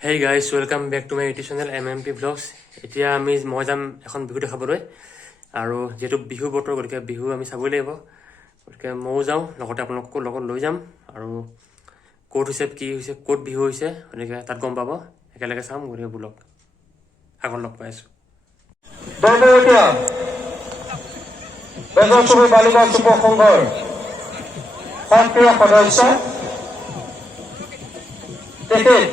Hey guys, welcome back to my YouTube channel MMP Vlogs. এতিয়া মই যাম এখন বিহু দেখাবলৈ আৰু যেটো বিহু বতৰ গতিকে বিহু আমি চাবই লাগিব গতিকে মই যাওঁ লগতে আপোনালোকক লগত লৈ যাম আৰু কোড হৈছে কি হৈছে কোড বিহু হৈছে গতিকে তাত গম পাব একেলগে চাম গতিকে ব্লগ আগৰ লগ পাই আছো দৰবৰীয়া বেজৰচুবুৰী বালিগা যুৱ সংঘৰ সক্ৰিয় সদস্য তেখেত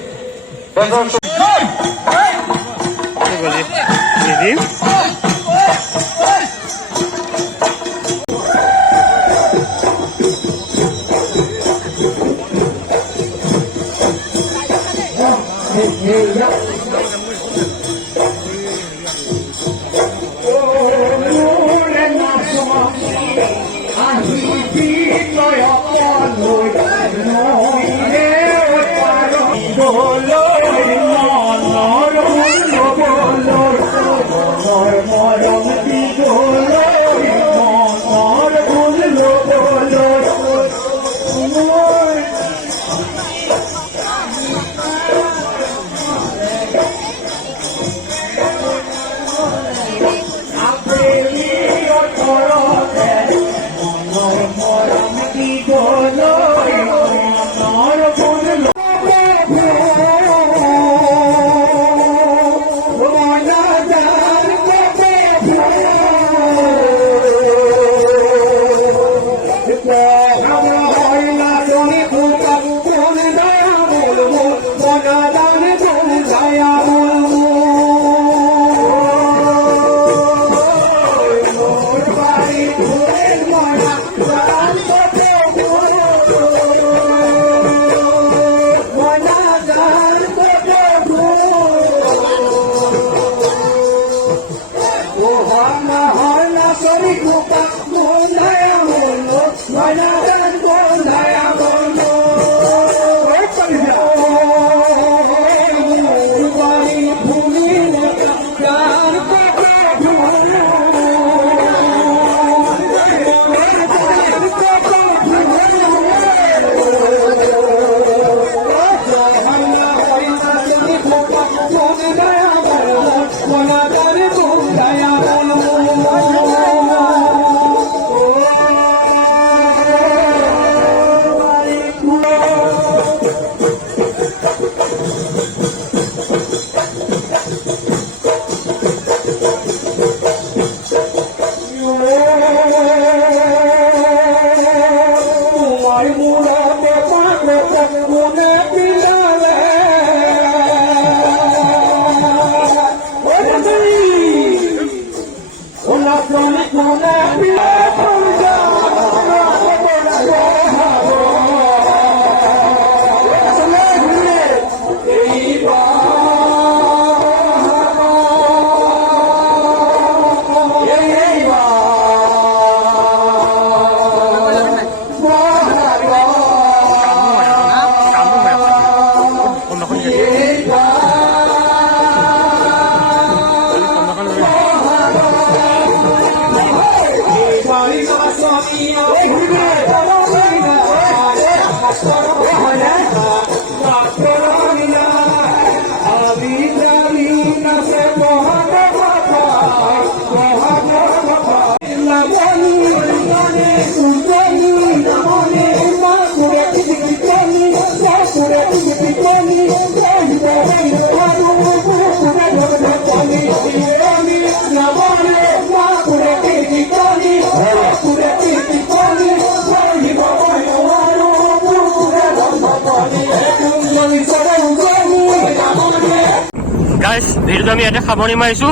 গাইজ ভিডিঅ'টো আমি ইয়াতে সামৰণি মাৰিছো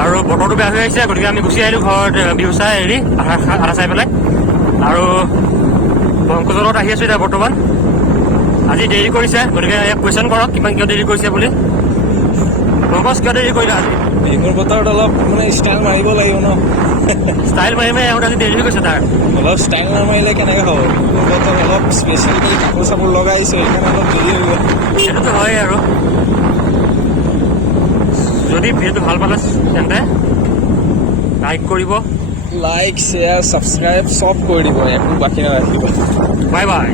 আৰু বতৰটো বেয়া হৈ আহিছে গতিকে আমি গুচি আহিলো ঘৰত বিহু চাই হেৰি আধা চাই পেলাই আৰু পংকজত আহি আছো এতিয়া বৰ্তমান আজি দেৰি কৰিছে গতিকে কুৱেশ্যন কৰক কিমান কিয় দেৰি কৰিছে বুলি প্ৰকাশ কিয় দেৰি কৰিলা আজি বিহুৰ বতৰত অলপ মানে ষ্টাইল মাৰিব লাগিব ন ষ্টাইল মাৰি মাৰি আহোঁতে আজি দেৰি হৈ গৈছে তাৰ অলপ ষ্টাইল নামাৰিলে কেনেকৈ হ'ব বিহুৰ বতৰত অলপ স্পেচিয়েল কৰি কাপোৰ চাপোৰ লগাইছোঁ সেইকাৰণে অলপ দেৰি হৈ গ'ল সেইটোতো হয় আৰু যদি ভিডিঅ'টো ভাল পালে তেন্তে লাইক কৰিব লাইক শ্বেয়াৰ ছাবস্ক্ৰাইব চব কৰি দিব একো বাকী নাৰাখিব বাই বাই